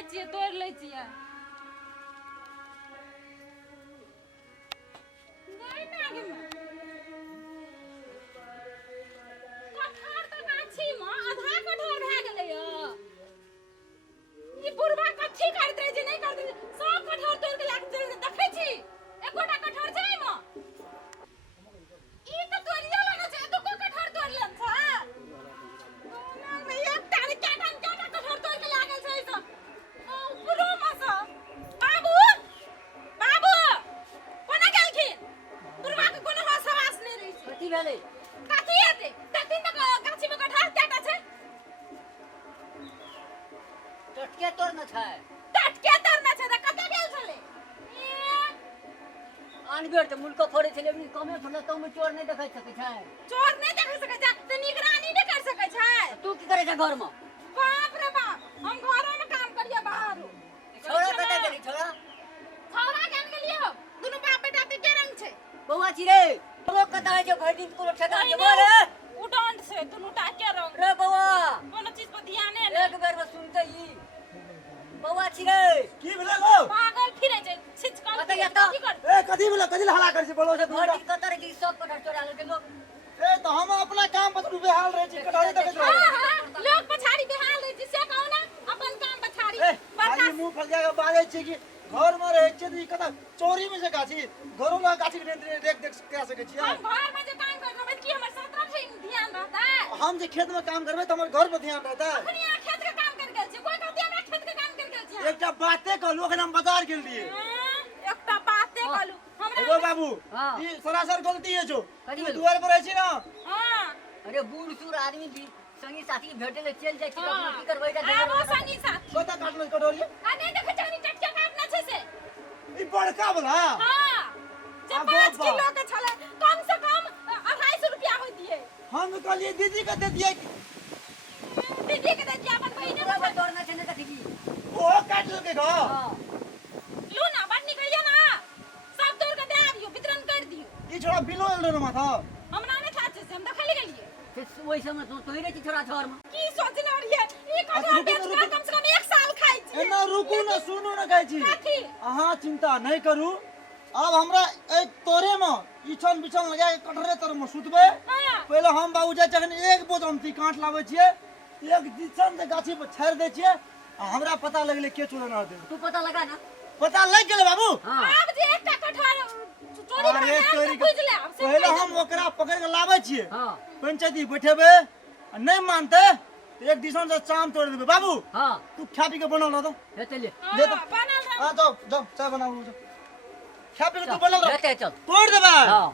जाय छियै तोड़ लै छियै नहीं नागे में कठहर तो गाछी में आधा कठहर भए गेलै य ई बुढ़वा कथी करैत रहै छै नहीं करैत सब कठहर तोड़ के लाके चल देखै छी एकोटा कठहर छै एमे ई तो तोड़िया लेना छै तू को कठहर तोड़ लेन छ ना में एकटा ने केटा कठहर तोड़ के लागल छै सब उपरो में से बाबू बाबू कोना गेलखिन बुढ़वा के कोनो हवास नहीं रहै छै कथी भेलै कथी हेतै देखथिन त गाछी में कठहर केटा छै टटके तोड़ना छै टटके तोड़ना छै त कते गेल छले अनबेर त मुल्को फोड़े छले अभी कमे फोड़ले तो में चोर नहीं देखै सकै छै चोर नहीं देख सकै छै त निगरानी नहीं कर सकै छै तू की करे छै घर में बाप रे बाप हम घरों में काम करिए बाहर छोरा कते करी छोरा छौरा केन गेलिए हो दुनु बाप बेटा के के रंग छै बौआ छी रे लोग कता है जो भर दिन को ठेका के बोल उडांड से दुनु टा के रंग रे बौआ कोनो चीज पर ध्यान नहीं एक बेर में सुनते ही बौआ छी रे की भेलै गो पागल फिरे छै छिचकल कतै एता ए कथी भेलै कथी हल्ला करै छै बोलो से भर दिन कतर की सब कठर चोरा ले लोग ए तो हम अपना काम पर बेहाल रहे छी कटोरी देखे हां हां लोग पछाड़ी बेहाल रहे छै से कहू ना अपन काम पछाड़ी ए खाली मुंह फल जाके बाजे छी कि घर में रहे छी ई कता चोरी में से गाछी घरों में गाछी के देख देख के सके छी हम घर में जे काम करबै की हमर सत्रह ध्यान रहता है हम जे खेत में काम करबै त हमर घर पर ध्यान रहता है अखनी आ खेत के काम कर गेल छै कोई कहते हमरा खेत के काम कर गेल छै एकटा बाते कहलु अखन हम बाजार गेल रहिए एकटा बाते कहलु हमरा एगो बाबू हाँ। ई सरासर गलती है जो कथी तू भेल? दुआर पर रहे छी ना हां अरे बूढ़ सूढ़ आदमी भी संगी साथी भेटे ले चल जाय छी कखनो की करबै त आबो संगी साथी सोता काटलो कटोरी आ नहीं देखे चानी टटके काटना छै से ई बड़का वाला हां जे आबो 5 बा। किलो के छले कम से कम 250 रुपया होय दिए हम कहलिए दीदी के दे दिए दीदी के दे दिया अपन बहिने पूरा को बात तोड़ना छै ने कथी की ओ काट लेके गो हां लू ना बड़ निकलियो ना सब तोड़ के दे आबियो वितरण कर दियो ई छोड़ा बिलो एल रे माथा हमरा नहीं था से हम देखै ले गेलिए फिर वही समय तो तोहिरे छी छोरा घर में की सोचने रहिए ई कठहर बेच के कम से कम 1 साल खाई छी एना रुकू ना सुनू ना कहै छी कथी अहाँ चिंता नहीं करू अब हमरा एक तोरे में इछन बिछन लगा के कटरे तर में सुतबे हां पहले हम बाबू जाय जखन एक बोझ हम ती काट लाबै छियै एक दिसन से गाछी पर छाड़ दै छियै आ हमरा पता लगले के चोरन रहते तू पता लगा ना पता लग गेल बाबू हां अब जे एकटा कठहर चोरी अरे भए चोरी गेल बुझ ले अब से पहले हम ओकरा पकड़ के लाबै छियै हां पंचायती बैठेबे आ नहीं मानते तो एक दिसन से चाम तोड़ देबे बाबू हां तू खा पी के बनल रह हेते ले ले तो। बनल रह हां जाओ जाओ चाय बनाओ खा पी के तू बनल रह हेते चल तोड़ देबे हां